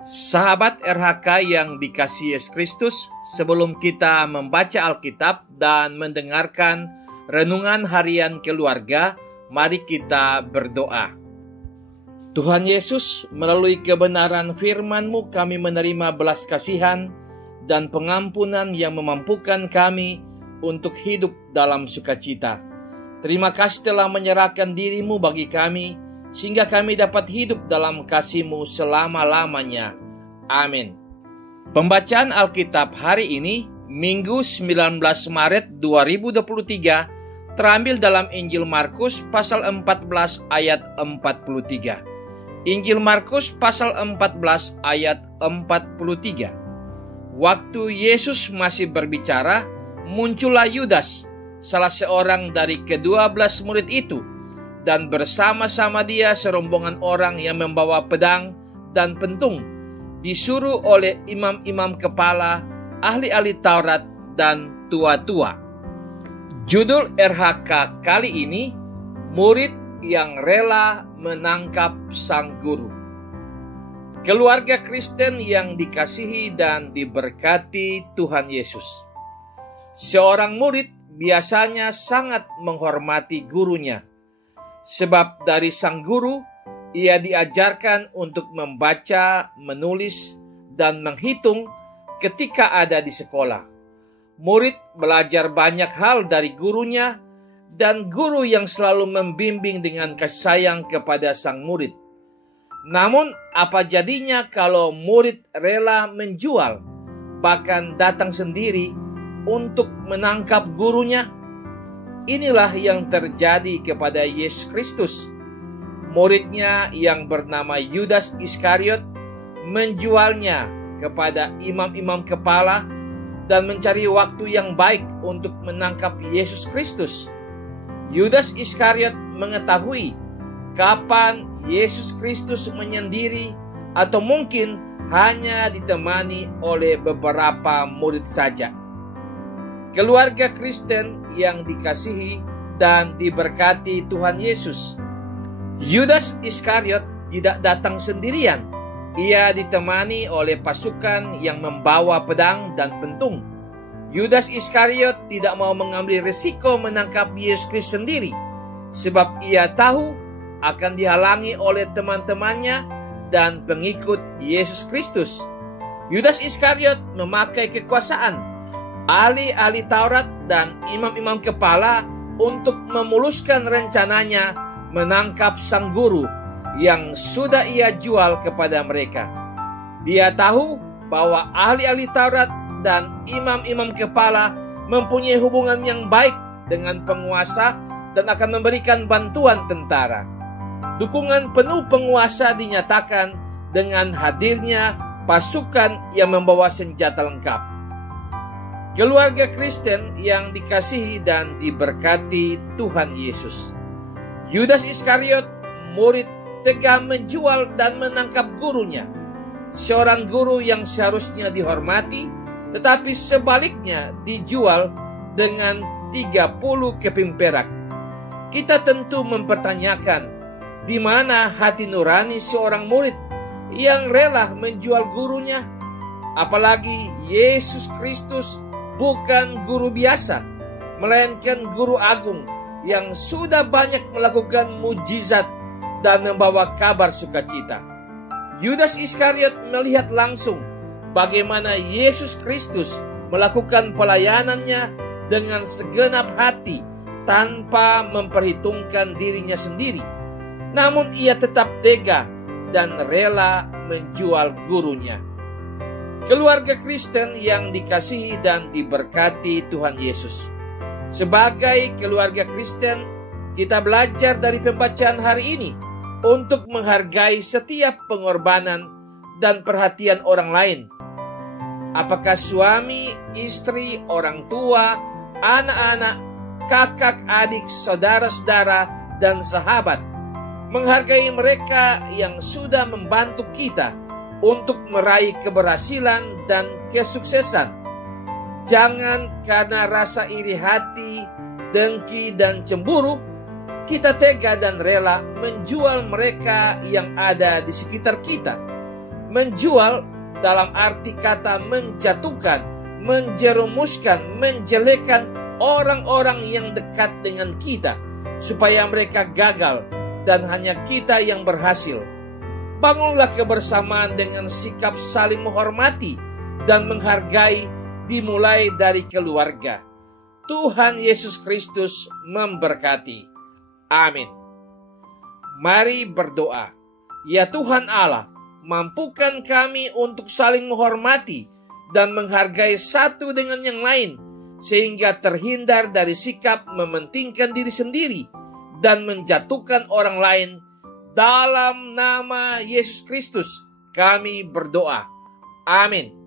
Sahabat RHK yang dikasihi Yesus Kristus, sebelum kita membaca Alkitab dan mendengarkan renungan harian keluarga, mari kita berdoa. Tuhan Yesus, melalui kebenaran firman-Mu kami menerima belas kasihan dan pengampunan yang memampukan kami untuk hidup dalam sukacita. Terima kasih telah menyerahkan diri-Mu bagi kami, sehingga kami dapat hidup dalam kasih-Mu selama-lamanya. Amin. Pembacaan Alkitab hari ini, Minggu 19 Maret 2023, terambil dalam Injil Markus pasal 14 ayat 43. Injil Markus pasal 14 ayat 43. Waktu Yesus masih berbicara, muncullah Yudas, salah seorang dari ke-12 murid itu, dan bersama-sama dia serombongan orang yang membawa pedang dan pentung, disuruh oleh imam-imam kepala, ahli-ahli Taurat, dan tua-tua. Judul RHK kali ini, Murid yang Rela Menangkap Sang Guru. Keluarga Kristen yang dikasihi dan diberkati Tuhan Yesus. Seorang murid biasanya sangat menghormati gurunya, sebab dari sang guru ia diajarkan untuk membaca, menulis, dan menghitung ketika ada di sekolah. Murid belajar banyak hal dari gurunya, dan guru yang selalu membimbing dengan kasih sayang kepada sang murid. Namun, apa jadinya kalau murid rela menjual, bahkan datang sendiri untuk menangkap gurunya? Inilah yang terjadi kepada Yesus Kristus. Muridnya yang bernama Yudas Iskariot menjualnya kepada imam-imam kepala dan mencari waktu yang baik untuk menangkap Yesus Kristus. Yudas Iskariot mengetahui kapan Yesus Kristus menyendiri atau mungkin hanya ditemani oleh beberapa murid saja. Keluarga Kristen yang dikasihi dan diberkati Tuhan Yesus. Yudas Iskariot tidak datang sendirian. Ia ditemani oleh pasukan yang membawa pedang dan pentung. Yudas Iskariot tidak mau mengambil risiko menangkap Yesus Kristus sendiri, sebab ia tahu akan dihalangi oleh teman-temannya dan pengikut Yesus Kristus. Yudas Iskariot memakai kekuasaan ahli-ahli Taurat dan imam-imam kepala untuk memuluskan rencananya menangkap sang guru yang sudah ia jual kepada mereka. Dia tahu bahwa ahli-ahli Taurat dan imam-imam kepala mempunyai hubungan yang baik dengan penguasa dan akan memberikan bantuan tentara. Dukungan penuh penguasa dinyatakan dengan hadirnya pasukan yang membawa senjata lengkap. Keluarga Kristen yang dikasihi dan diberkati Tuhan Yesus. Yudas Iskariot, murid, tega menjual dan menangkap gurunya. Seorang guru yang seharusnya dihormati, tetapi sebaliknya dijual dengan 30 keping perak. Kita tentu mempertanyakan, di mana hati nurani seorang murid yang rela menjual gurunya? Apalagi Yesus Kristus bukan guru biasa, melainkan guru agung yang sudah banyak melakukan mujizat dan membawa kabar sukacita. Yudas Iskariot melihat langsung bagaimana Yesus Kristus melakukan pelayanannya dengan segenap hati tanpa memperhitungkan dirinya sendiri. Namun ia tetap tega dan rela menjual gurunya. Keluarga Kristen yang dikasihi dan diberkati Tuhan Yesus. Sebagai keluarga Kristen, kita belajar dari pembacaan hari ini untuk menghargai setiap pengorbanan dan perhatian orang lain. Apakah suami, istri, orang tua, anak-anak, kakak, adik, saudara-saudara, dan sahabat. Menghargai mereka yang sudah membantu kita untuk meraih keberhasilan dan kesuksesan. Jangan karena rasa iri hati, dengki, dan cemburu, kita tega dan rela menjual mereka yang ada di sekitar kita. Menjual dalam arti kata menjatuhkan, menjerumuskan, menjelekkan orang-orang yang dekat dengan kita, supaya mereka gagal dan hanya kita yang berhasil. Bangunlah kebersamaan dengan sikap saling menghormati dan menghargai, dimulai dari keluarga. Tuhan Yesus Kristus memberkati. Amin. Mari berdoa. Ya Tuhan Allah, mampukan kami untuk saling menghormati dan menghargai satu dengan yang lain, sehingga terhindar dari sikap mementingkan diri sendiri dan menjatuhkan orang lain. Dalam nama Yesus Kristus kami berdoa. Amin.